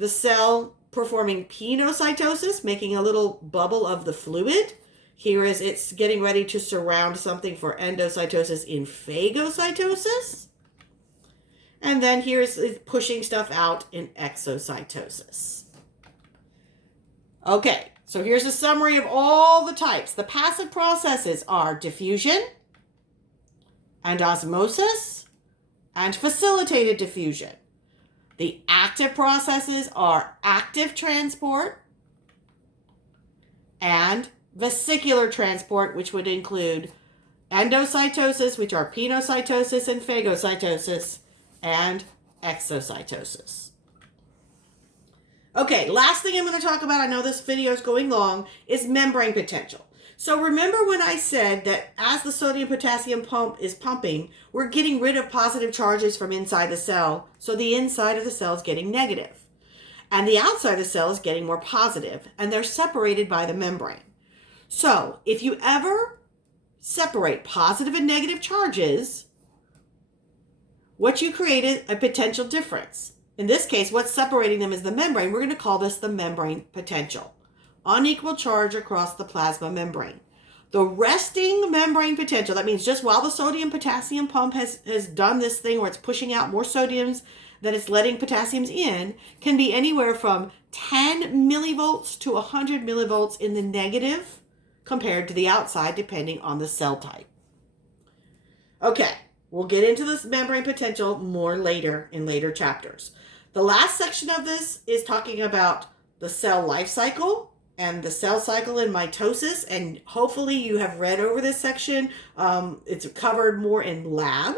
the cell performing pinocytosis, making a little bubble of the fluid. Here is it's getting ready to surround something for endocytosis in phagocytosis. And then here's pushing stuff out in exocytosis. Okay, so here's a summary of all the types. The passive processes are diffusion and osmosis and facilitated diffusion. The active processes are active transport and vesicular transport, which would include endocytosis, which are pinocytosis and phagocytosis, and exocytosis. Okay, last thing I'm going to talk about, I know this video is going long, is membrane potential. So remember when I said that as the sodium-potassium pump is pumping, we're getting rid of positive charges from inside the cell, so the inside of the cell is getting negative. And the outside of the cell is getting more positive, and they're separated by the membrane. So if you ever separate positive and negative charges, what you create is a potential difference. In this case, what's separating them is the membrane. We're going to call this the membrane potential. Unequal charge across the plasma membrane. The resting membrane potential, that means just while the sodium-potassium pump has done this thing where it's pushing out more sodiums than it's letting potassiums in, can be anywhere from 10 millivolts to 100 millivolts in the negative compared to the outside, depending on the cell type. Okay, we'll get into this membrane potential more later in later chapters. The last section of this is talking about the cell life cycle and the cell cycle in mitosis, and hopefully you have read over this section. It's covered more in lab.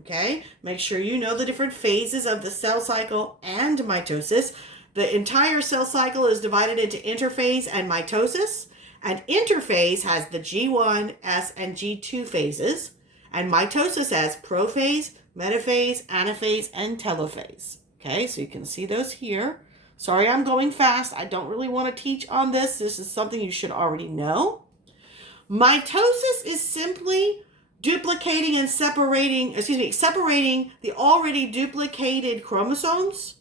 Okay, make sure you know the different phases of the cell cycle and mitosis. The entire cell cycle is divided into interphase and mitosis, and interphase has the G1, S, and G2 phases, and mitosis has prophase, metaphase, anaphase, and telophase. Okay, so you can see those here. Sorry, I'm going fast. I don't really want to teach on this. This is something you should already know. Mitosis is simply duplicating and separating the already duplicated chromosomes.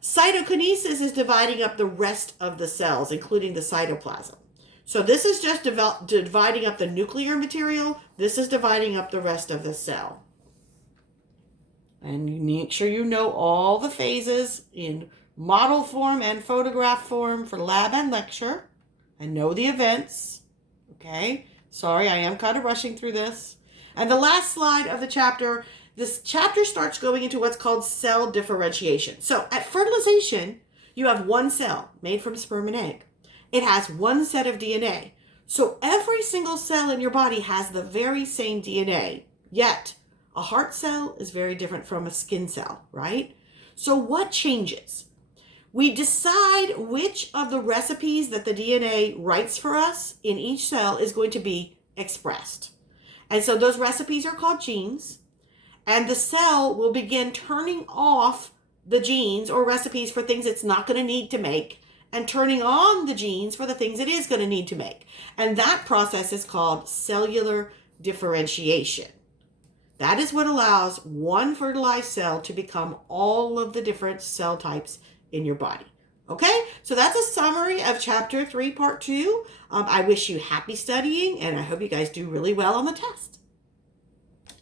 Cytokinesis is dividing up the rest of the cells, including the cytoplasm. So this is just dividing up the nuclear material. This is dividing up the rest of the cell. And you make sure you know all the phases in model form and photograph form for lab and lecture, and know the events. Okay, sorry, I am kind of rushing through this. And the last slide of the chapter, this chapter starts going into what's called cell differentiation. So at fertilization, you have one cell made from sperm and egg. It has one set of DNA. So every single cell in your body has the very same DNA, yet a heart cell is very different from a skin cell, right? So what changes? We decide which of the recipes that the DNA writes for us in each cell is going to be expressed. And so those recipes are called genes, and the cell will begin turning off the genes or recipes for things it's not going to need to make, and turning on the genes for the things it is going to need to make. And that process is called cellular differentiation. That is what allows one fertilized cell to become all of the different cell types in your body. Okay, so that's a summary of chapter 3, part 2. I wish you happy studying, and I hope you guys do really well on the test.